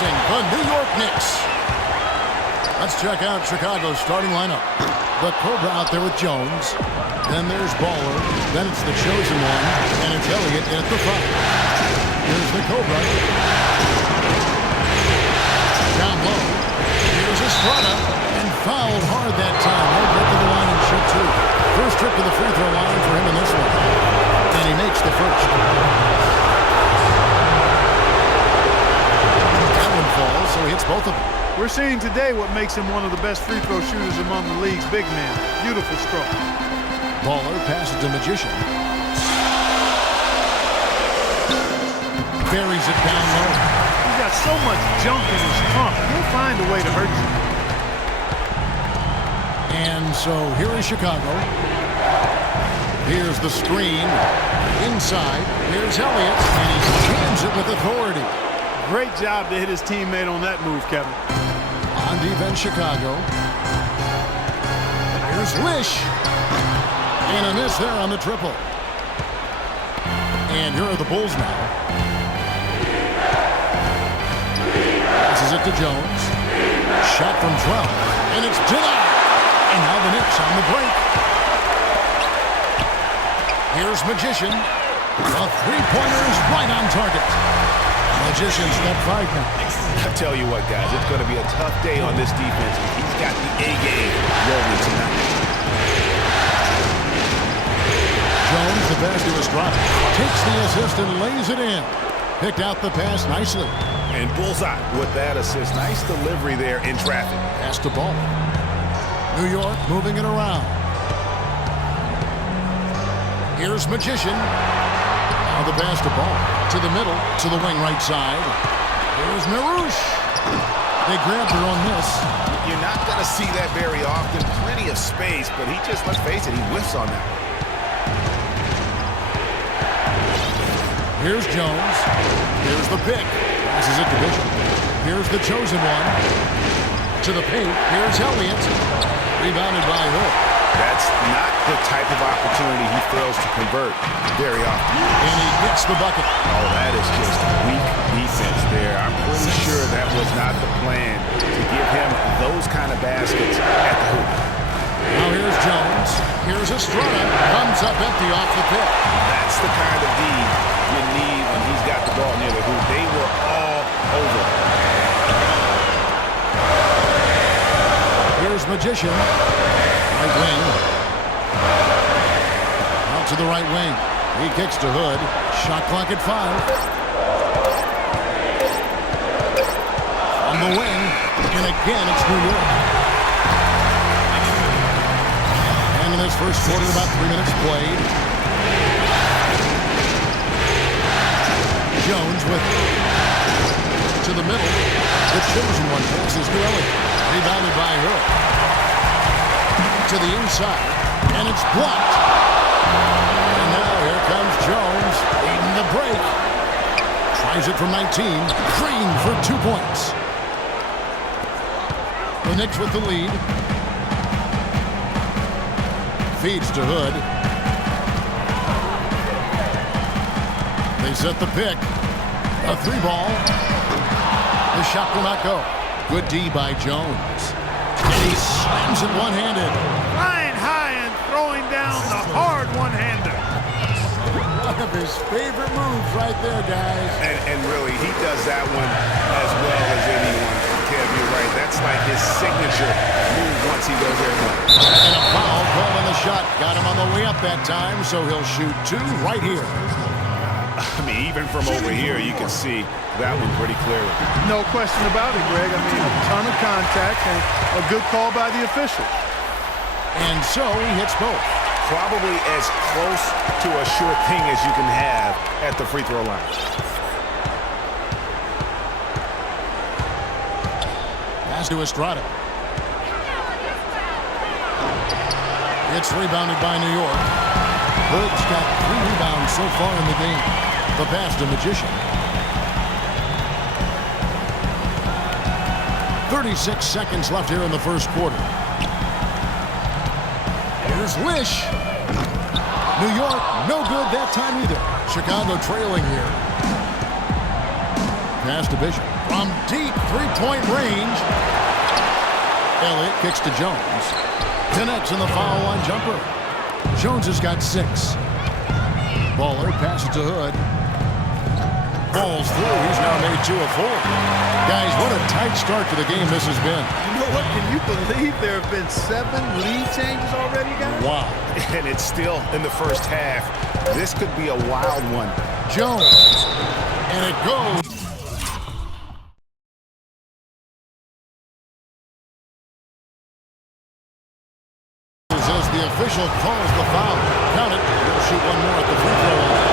facing the New York Knicks. Let's check out Chicago's starting lineup. The Cobra out there with Jones. Then there's Baller. Then it's the chosen one. And it's Elliott at the 5. Here's the Cobra. Down low. Here's Estrada. And fouled hard that time. He'll get to the line and shoot 2. First trip to the free throw line for him in this one. And he makes the first. That one falls, so he hits both of them. We're seeing today what makes him one of the best free throw shooters among the league's big men. Beautiful stroke. Baller passes to Magician. Buries it down low. He's got so much junk in his trunk. He'll find a way to hurt you. And so here is Chicago. Here's the screen. Inside. Here's Elliott. And he jams it with authority. Great job to hit his teammate on that move, Kevin. On defense, Chicago. Here's Lish. And a miss there on the triple. And here are the Bulls now. Passes it to Jones. Shot from 12. And it's denied. And now the Knicks on the break. Here's Magician. A three-pointer is right on target. Magician's step 5 now. I tell you what, guys, it's going to be a tough day on this defense. He's got the A-game rolling tonight. Jones, the pass to Estrada. Takes the assist and lays it in. Picked out the pass nicely. And bullseye with that assist. Nice delivery there in traffic. Pass to Ball. New York moving it around. Here's Magician. Now the pass to Ball. To the middle, to the wing right side. Here's Narouche. They grab their own miss. You're not going to see that very often. Plenty of space, but he just, let's face it, he whiffs on that. Here's Jones. Here's the pick. Passes it to Bishop. Here's the chosen one. To the paint. Here's Elliott. Rebounded by Hood. That's not the type of opportunity he fails to convert very often. And he gets the bucket. Oh, that is just weak defense there. I'm pretty sure that was not the plan to give him those kind of baskets at the hoop. Now here's Jones. Here's Estrada. Comes up empty off the pick. That's the kind of D you need when he's got the ball near the hoop. They were all over. Here's Magician. Right wing. Out to the right wing. He kicks to Hood. Shot clock at 5. On the wing. And again, it's New York. And in this first quarter, about 3 minutes played. Jones with to the middle. The chosen one passes to Elliott. Rebounded by Hood. To the inside, and it's blocked. And now here comes Jones in the break. Tries it from 19. Green for 2 points. The Knicks with the lead. Feeds to Hood. They set the pick. A 3-ball. The shot will not go. Good D by Jones. And he slams it one-handed. Flying high and throwing down the hard one-hander. One of his favorite moves right there, guys. And really, he does that one as well as anyone. Kev, you're right. That's like his signature move once he goes there. And a foul call on the shot. Got him on the way up that time, so he'll shoot 2 right here. I mean, even from over here, you can see that one pretty clearly. No question about it, Greg. I mean, a ton of contact and a good call by the official. And so he hits both. Probably as close to a sure thing as you can have at the free throw line. Pass to Estrada. It's rebounded by New York. Hood's got 3 rebounds so far in the game. The pass to Magician. 36 seconds left here in the first quarter. Here's Lish. New York, no good that time either. Chicago trailing here. Pass to Bishop. From deep three-point range. Elliott kicks to Jones. Connects in the foul line jumper. Jones has got 6. Baller passes to Hood. Falls through. He's now made 2 of 4. Guys, what a tight start to the game this has been. You know what? Can you believe there have been 7 lead changes already, guys? Wow. And it's still in the first half. This could be a wild one. Jones. And it goes. As the official calls the foul. Count it. He'll shoot one more at the free throw line.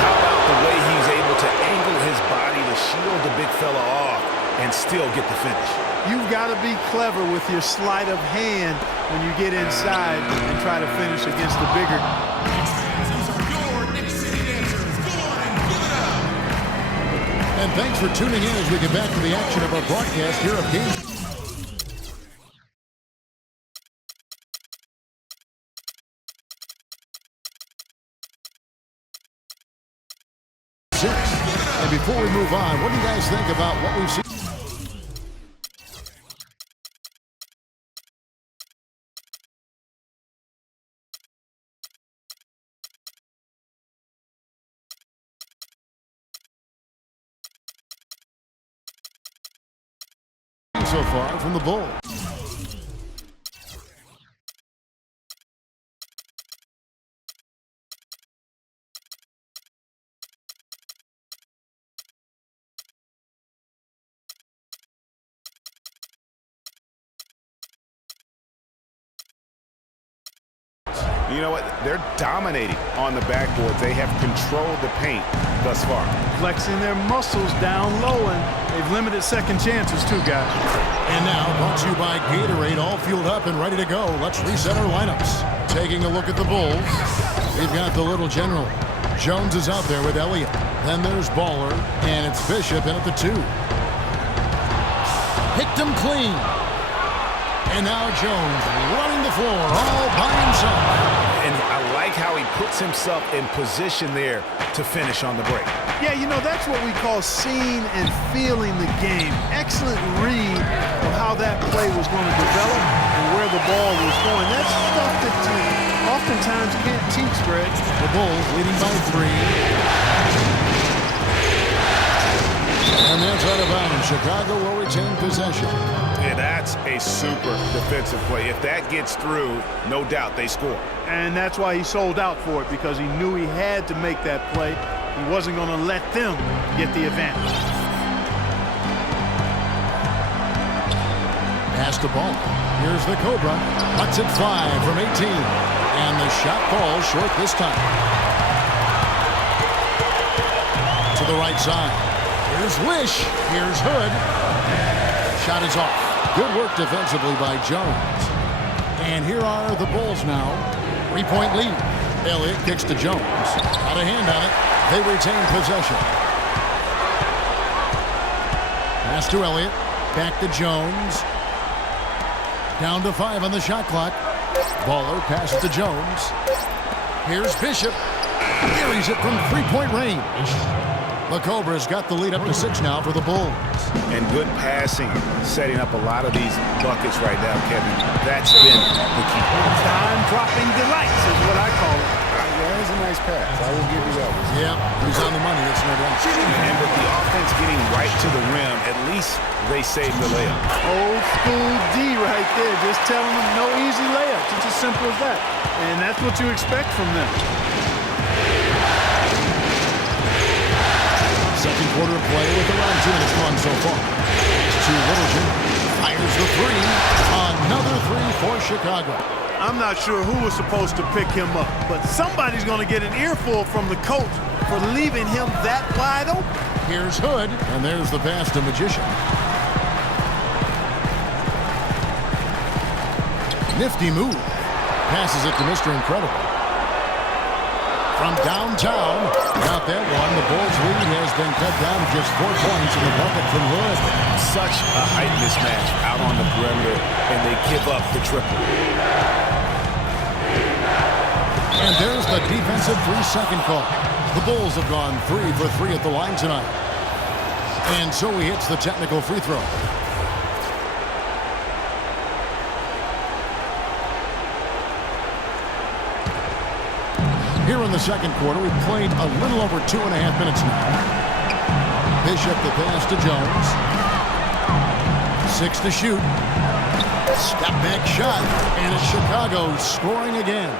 How about the way he's able to angle his body to shield the big fella off and still get the finish? You've got to be clever with your sleight of hand when you get inside and try to finish against the bigger. And thanks for tuning in as we get back to the action of our broadcast here of Game 6. And before we move on, what do you guys think about what we've seen? So far from the Bulls. You know what? They're dominating on the backboards. They have controlled the paint thus far. Flexing their muscles down low, and they've limited second chances too, guys. And now, brought to you by Gatorade, all fueled up and ready to go. Let's reset our lineups. Taking a look at the Bulls, we've got the little general. Jones is out there with Elliott. Then there's Baller, and it's Bishop in at the 2. Picked him clean. And now Jones running the floor all by himself. And I like how he puts himself in position there to finish on the break. Yeah, you know, that's what we call seeing and feeling the game. Excellent read of how that play was going to develop and where the ball was going. That's stuff that oftentimes you can't teach, Greg. The Bulls leading by 3. And that's out of bounds. Chicago will retain possession. Yeah, that's a super defensive play. If that gets through, no doubt they score. And that's why he sold out for it, because he knew he had to make that play. He wasn't going to let them get the advantage. Pass the ball. Here's the Cobra. Puts it 5 from 18. And the shot falls short this time. To the right side. Here's Wish. Here's Hood. Shot is off. Good work defensively by Jones. And here are the Bulls now. 3-point lead. Elliott kicks to Jones. Got a hand on it. They retain possession. Pass to Elliott. Back to Jones. Down to 5 on the shot clock. Baller passes to Jones. Here's Bishop. Carries it from 3-point range. The Cobra's got the lead up to 6 now for the Bulls. And good passing, setting up a lot of these buckets right now, Kevin. That's been the key. Time-dropping delights is what I call it. Yeah, that's a nice pass. I will give you that one. Yeah, he's on the money. It's no doubt. And with the offense getting right to the rim, at least they saved the layup. Old school D right there, just telling them no easy layups. It's as simple as that. And that's what you expect from them. Second quarter of play with around 2 minutes gone so far. To Littleton. Fires the 3. Another 3 for Chicago. I'm not sure who was supposed to pick him up, but somebody's going to get an earful from the coach for leaving him that wide open. Here's Hood, and there's the pass to Magician. Nifty move. Passes it to Mr. Incredible. From downtown, got that one. The Bulls' lead has been cut down to just 4 points in the bucket from Hood. Such a height mismatch out on the perimeter, and they give up the triple. And there's the defensive 3-second call. The Bulls have gone 3 for 3 at the line tonight. And so he hits the technical free throw. Here in the second quarter, we've played a little over 2.5 minutes now. Bishop the pass to Jones. 6 to shoot. Step back shot, and it's Chicago scoring again.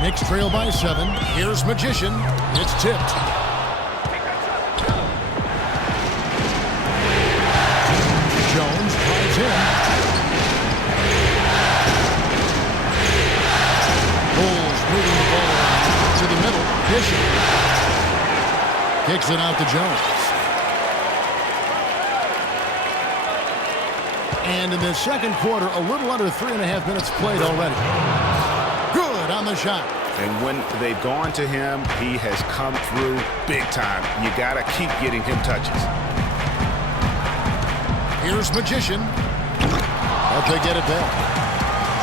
Knicks trail by 7. Here's Magician. It's tipped. Jones drives in. Bulls moving the ball around to the middle. Bishop kicks it out to Jones. And in the second quarter, a little under 3.5 minutes played already. Good on the shot. And when they've gone to him, he has come through big time. You got to keep getting him touches. Here's Magician. But they get it back.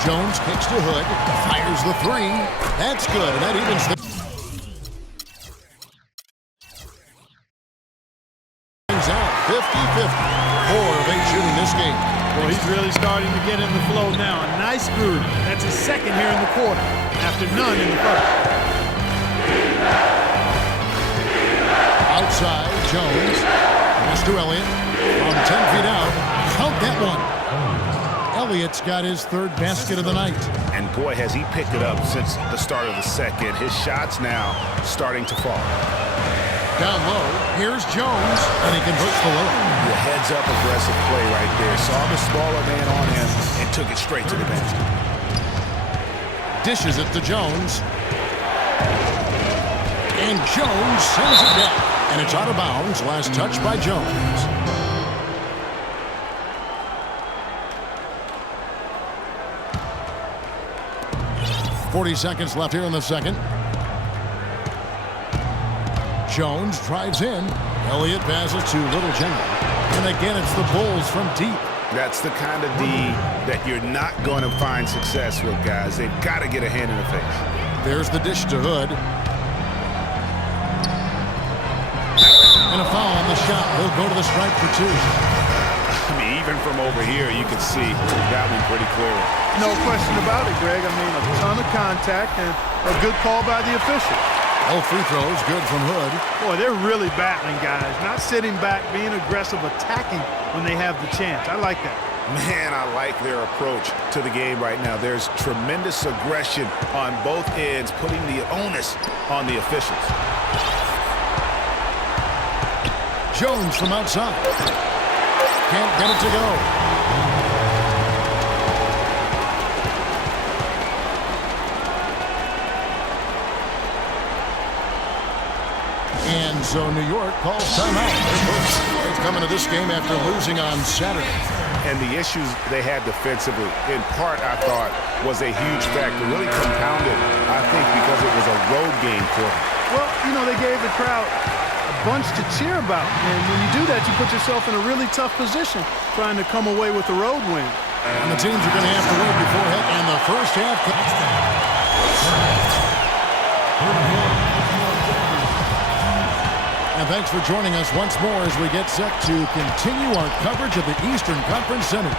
Jones kicks to Hood. Fires the 3. That's good. And that evens the... out 50-50. 4 of 8 shooting this game. Well, he's really starting to get in the flow now. A nice groove. That's his second here in the quarter, after none in the first. Outside, Jones. Pass to Elliott. From 10 feet out. Count that one. Elliott's got his 3rd basket of the night. And boy, has he picked it up since the start of the second. His shots now starting to fall. Down low, here's Jones, and he converts the layup. The heads-up aggressive play right there. Saw the smaller man on him and took it straight to the basket. Dishes it to Jones. And Jones sends it down. And it's out of bounds. Last touch by Jones. .40 seconds left here in the second. Jones drives in. Elliott passes to Littlejohn. And again, it's the Bulls from deep. That's the kind of D that you're not going to find success with, guys. They've got to get a hand in the face. There's the dish to Hood. And a foul on the shot. He'll go to the stripe for 2. I mean, even from over here, you can see that one pretty clearly. No question about it, Greg. I mean, a ton of contact and a good call by the official. All free throws good from Hood. Boy, they're really battling, guys. Not sitting back, being aggressive, attacking when they have the chance. I like that. Man, I like their approach to the game right now. There's tremendous aggression on both ends, putting the onus on the officials. Jones from outside. Can't get it to go. And so New York calls timeout. It's coming to this game after losing on Saturday. And the issues they had defensively, in part, I thought, was a huge factor. Really compounded, I think, because it was a road game for them. Well, you know, they gave the crowd a bunch to cheer about. And when you do that, you put yourself in a really tough position trying to come away with a road win. And the teams are going to have to wait before heck. And the first half. And thanks for joining us once more as we get set to continue our coverage of the Eastern Conference Semis.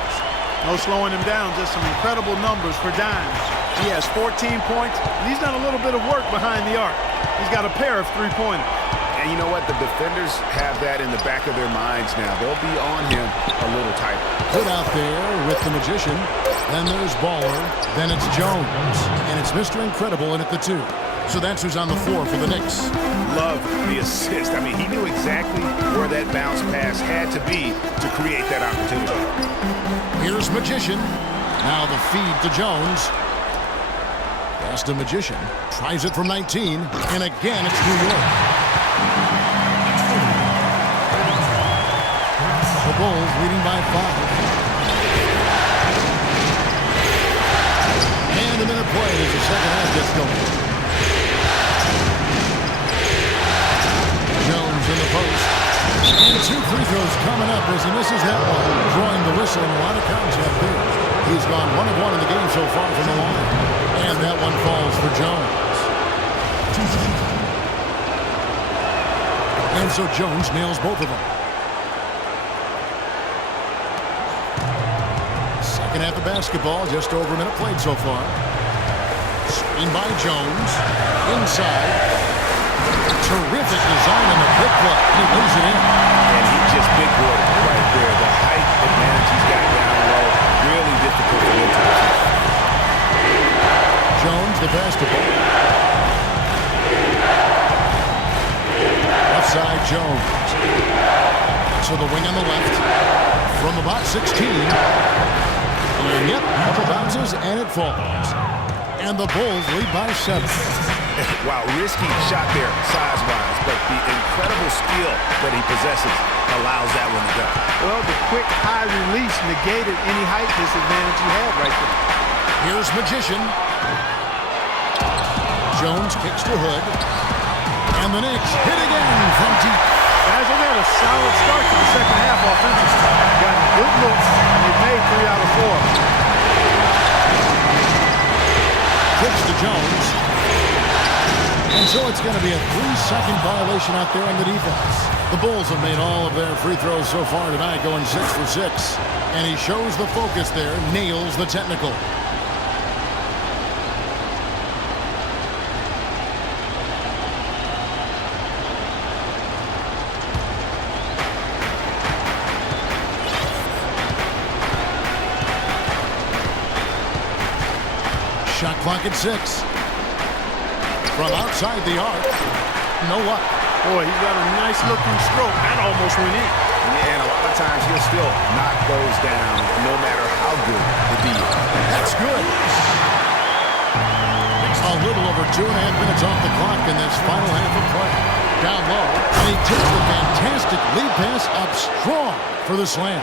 No slowing him down, just some incredible numbers for Dimes. He has 14 points, and he's done a little bit of work behind the arc. He's got a pair of 3-pointers. And you know what? The defenders have that in the back of their minds now. They'll be on him a little tighter. Put out there with the Magician. Then there's Baller. Then it's Jones. And it's Mr. Incredible in at the 2. So that's who's on the floor for the Knicks. Love the assist. I mean, he knew exactly where that bounce pass had to be to create that opportunity. Here's Magician. Now the feed to Jones. Pass to Magician. Tries it from 19. And again, it's New York. The Bulls leading by 5. And a minute play as the second half gets going. Jones in the post. And 2 free throws coming up as he misses that one. Drawing the whistle and a lot of contact there. He's gone 1 of 1 in the game so far from the line. And that one falls for Jones. And so Jones nails both of them. Second half of basketball, just over a minute played so far. Screen by Jones. Inside. Terrific design on the quick play. He moves it in. And he just big boarded it right there. The height advantage he's got down low. Really difficult for him to achieve. Jones, the pass to ball. Left side, Jones. To the wing on the left. From about 16. And yep, couple bounces, and it falls. And the Bulls lead by 7. Wow, risky shot there size-wise, but the incredible skill that he possesses allows that one to go. Well, the quick high release negated any height disadvantage he had right there. Here's Magician. Jones kicks to Hood. And the Knicks hit again from deep. Guys, they had a solid start to the second half offensively. Got good looks, and they made 3 out of 4. Kicks to Jones. And so it's going to be a 3-second violation out there on the defense. The Bulls have made all of their free throws so far tonight, going 6 for 6. And he shows the focus there, nails the technical. Shot clock at 6. From outside the arc. No luck. Boy, he's got a nice looking stroke. That almost went in. Yeah, and a lot of times he'll still knock those down no matter how good the D is. That's good. A little over 2.5 minutes off the clock in this final half of play. Down low. And he takes the fantastic lead pass up strong for the slam.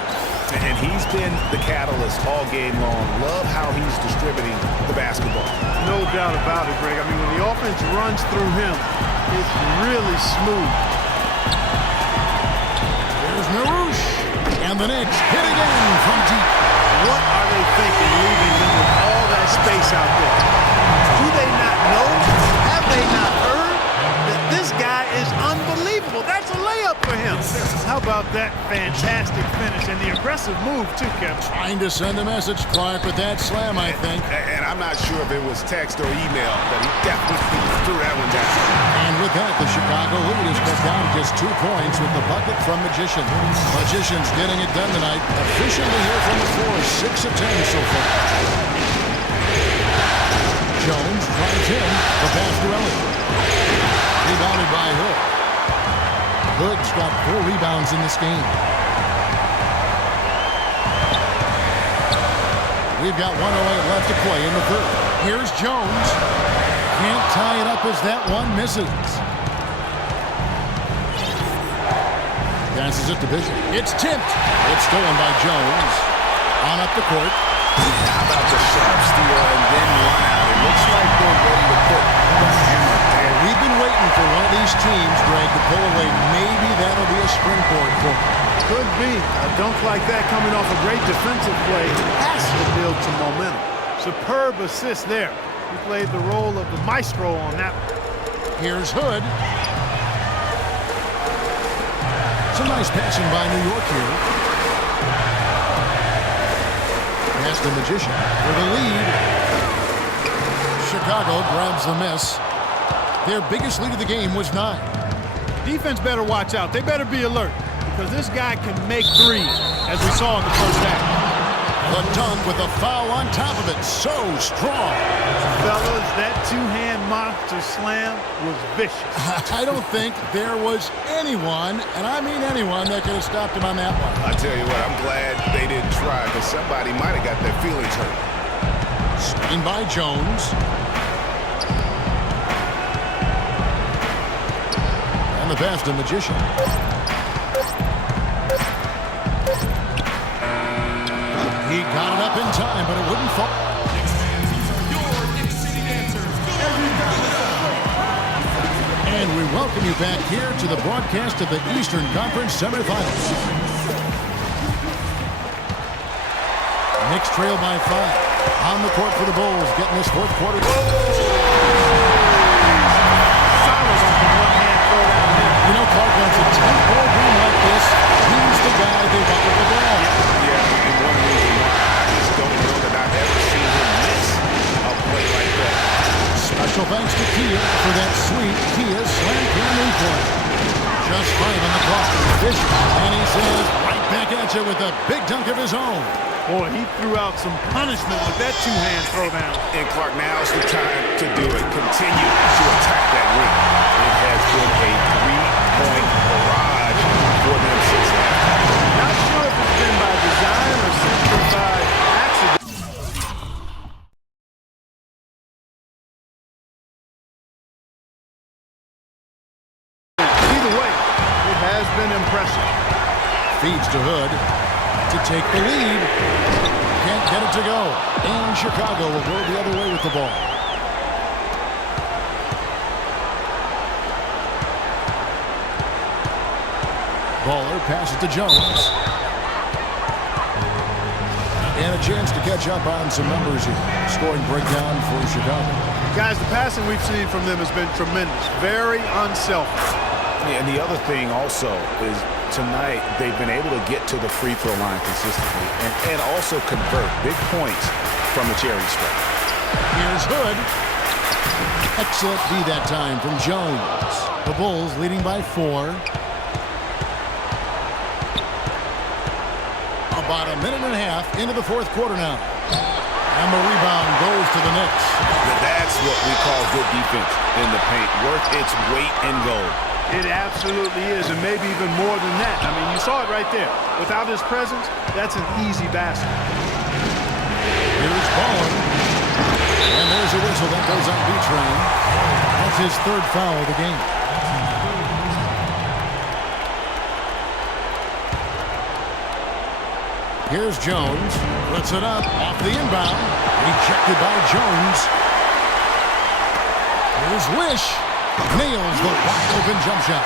And he's been the catalyst all game long. Love how he's distributing the basketball. No doubt about it, Greg. I mean, when the offense runs through him, it's really smooth. There's Narouche. And the Knicks hit again from deep. What are they thinking leaving him with all that space out there? Do they not know? Have they not heard that this guy is unbelievable? That's a layup for him. How about that fantastic finish and the aggressive move, too, Kevin? Trying to send a message, Clark, with that slam, I think. And I'm not sure if it was text or email, but he definitely threw that one down. And with that, the Chicago lead is cut down to just 2 points with the bucket from Magician. Magician's getting it done tonight. Efficiently here from the floor, 6 of 10 so far. Jones drives in. The pass to Elliott. Rebounded by Hood. Hood's got 4 rebounds in this game. We've got 1:08 left to play in the third. Here's Jones. Can't tie it up as that one misses. Passes it to Bishop. It's tipped. It's stolen by Jones. On up the court. How about the sharp steal and then run out? It looks like they're ready to put the hammer there. We've been waiting for one of these teams, Greg, to pull away. Maybe that'll be a springboard for them. Could be. A dunk like that coming off a great defensive play has to build some momentum. Superb assist there. He played the role of the maestro on that one. Here's Hood. Some nice passing by New York here. Pass to Magician for the lead. Chicago grabs the miss. Their biggest lead of the game was 9. Defense better watch out. They better be alert because this guy can make threes, as we saw in the first half. The dunk with a foul on top of it. So strong. Fellas, that two-hand monster slam was vicious. I don't think there was anyone, and I mean anyone, that could have stopped him on that one. I tell you what, I'm glad they didn't try because somebody might have got their feelings hurt. Screen by Jones. And the pass to Magician. He got it up in time, but it wouldn't fall. And we welcome you back here to the broadcast of the Eastern Conference semifinals. Knicks trail by 5. On the court for the Bulls, getting this fourth quarter. Solid on the one-hand throw down there. You know, Clark, when it's a Kia for that sweet Kia slam cam replay. Just 5 on the clock. Fisher, and he says right back at you with a big dunk of his own. Boy, he threw out some punishment with that two-hand throwdown. And Clark, now's the time to do it. Continue to attack that ring. It has been a three-point barrage for them since halftime. Not sure if it's been by design or simply by accident. Either way, it has been impressive. Feeds to Hood to take the lead. Can't get it to go. And Chicago will go the other way with the ball. Baller passes to Jones. And a chance to catch up on some numbers here. Scoring breakdown for Chicago. Guys, the passing we've seen from them has been tremendous. Very unselfish. Yeah, and the other thing also is tonight they've been able to get to the free throw line consistently and also convert big points from the charity stripe. Here's Hood. Excellent D that time from Jones. The Bulls leading by 4. About a minute and a half into the fourth quarter now. And the rebound goes to the Knicks. That's what we call good defense in the paint. Worth its weight in gold. It absolutely is, and maybe even more than that. I mean, you saw it right there. Without his presence, that's an easy basket. Here's Baller. And there's a whistle that goes on B-Train. That's his third foul of the game. Here's Jones. Puts it up off the inbound. Rejected by Jones. Here's Wish. Nails the wide open jump shot.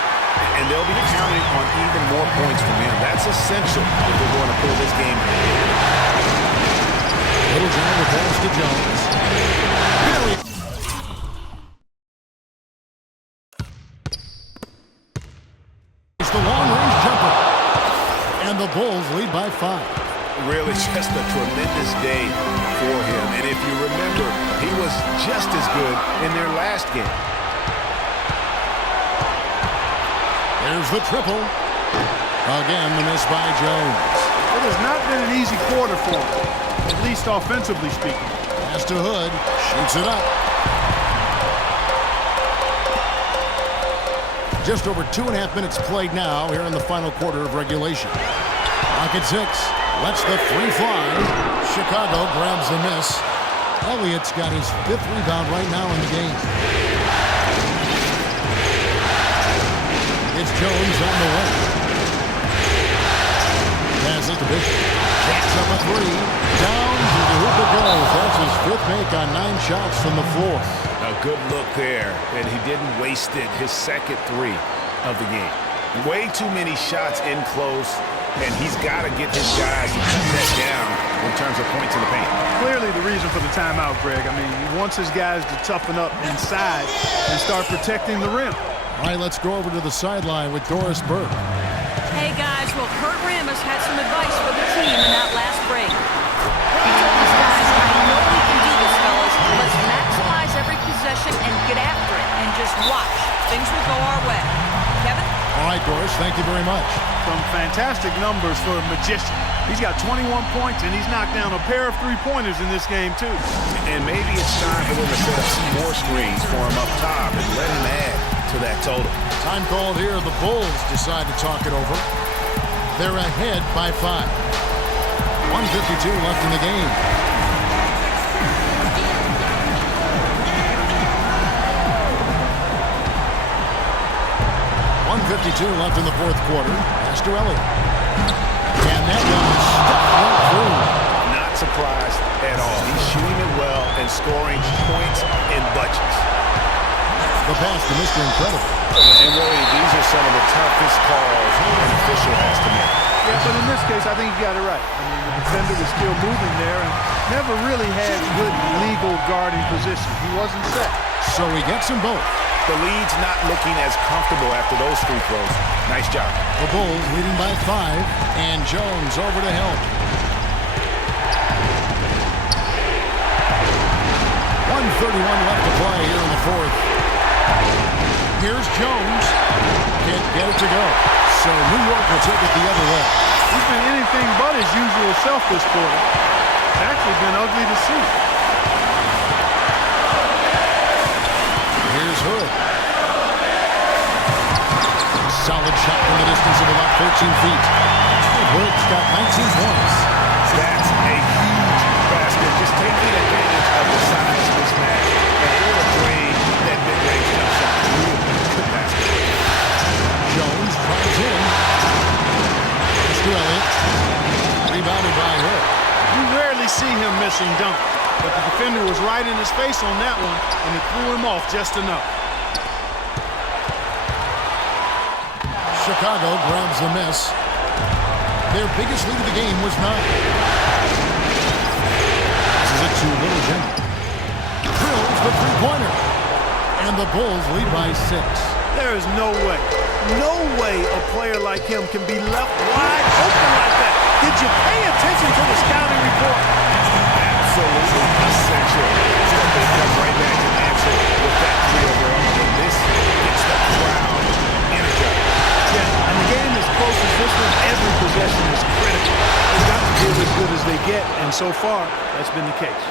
And they'll be counting on even more points from him. That's essential if they're going to pull this game. Littlejohn with pass to Jones. Barry. It's the long-range jumper. And the Bulls lead by 5. Really just a tremendous day for him. And if you remember, he was just as good in their last game. There's the triple. Again, the miss by Jones. It has not been an easy quarter for him, at least offensively speaking. Pass to Hood. Shoots it up. Just over 2.5 minutes played now here in the final quarter of regulation. Clock at 6. Lets the three fly. Chicago grabs the miss. Elliott's got his 5th rebound right now in the game. It's Jones on the way. Passes to Bishop. Jacks up a 3. Down to the hoop it goes. That's his 5th make on 9 shots from the floor. A good look there, and he didn't waste it. His second 3 of the game. Way too many shots in close, and he's got to get his guys to cut that down in terms of points in the paint. Clearly the reason for the timeout, Greg. I mean, he wants his guys to toughen up inside and start protecting the rim. All right, let's go over to the sideline with Doris Burke. Hey, guys. Well, Kurt Rambis had some advice for the team in that last break. He told his guys, I know we can do this, fellas. Let's maximize every possession and get after it and just watch. Things will go our way. Kevin? All right, Doris, thank you very much. Some fantastic numbers for a magician. He's got 21 points, and he's knocked down a pair of three-pointers in this game, too. And maybe it's time for them to set up some more screens for him up top and let him add to that total. Time called here. The Bulls decide to talk it over. They're ahead by 5. 1:52 left in the game. .52 left in the fourth quarter. Pass to Elliott. And that one is stuck right through. Not surprised at all. He's shooting it well and scoring points in bunches. The pass to Mr. Incredible. And really, these are some of the toughest calls an official has to make. Yeah, but in this case, I think you got it right. I mean, the defender was still moving there and never really had good legal guarding position. He wasn't set. So he gets them both. The lead's not looking as comfortable after those free throws. Nice job. The Bulls leading by 5, and Jones over to help. 1:31 left to play here in the fourth. Here's Jones. Can't get it to go. So New York will take it the other way. He's been anything but his usual self this quarter. It's actually been ugly to see. Here's Hood. Solid shot from the distance of about 13 feet. Hood's got 19 points. That's a huge basket. Just taking advantage of the size mismatch and able to drain that mid-range jump shot. Really good basket. Jones drives in. To Elliott. Rebounded by Hood. You rarely see him missing dunks, but the defender was right in his face on that one, and it threw him off just enough. Chicago grabs the miss. Their biggest lead of the game was 9. This is it to Little Jimmy. Drills the three-pointer. And the Bulls lead by 6. There is no way a player like him can be left wide open like that. Did you pay attention to the scouting report? Absolutely essential. So they come right back and answer with that three overall. And this gets the crowd energized. Yeah, and the game as close as this one, every possession is critical. They've got to give as good as they get, and so far, that's been the case.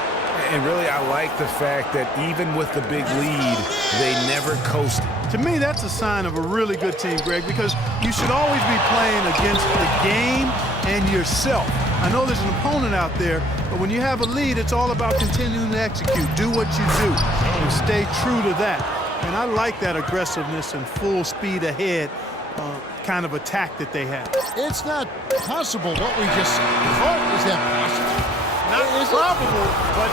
And really, I like the fact that even with the big lead, they never coasted. To me, that's a sign of a really good team, Greg, because you should always be playing against the game and yourself. I know there's an opponent out there, but when you have a lead, it's all about continuing to execute. Do what you do and stay true to that. And I like that aggressiveness and full speed ahead kind of attack that they have. It's not possible what we just thought. Is that possible? Not probable, but